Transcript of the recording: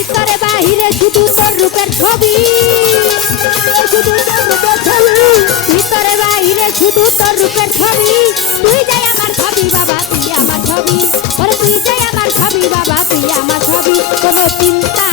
ভিতরে বাহিরে শুধু তোর রূপের ছবি, শুধু তোর রূপের ছবি, ভিতরে বাহিরে শুধু তোর রূপের ছবি। তুই যাই আমার ছবি বাবা, তুই আমার ছবি, ওরে তুই যাই আমার ছবি বাবা, তুই আমার ছবি। কোনো চিন্তা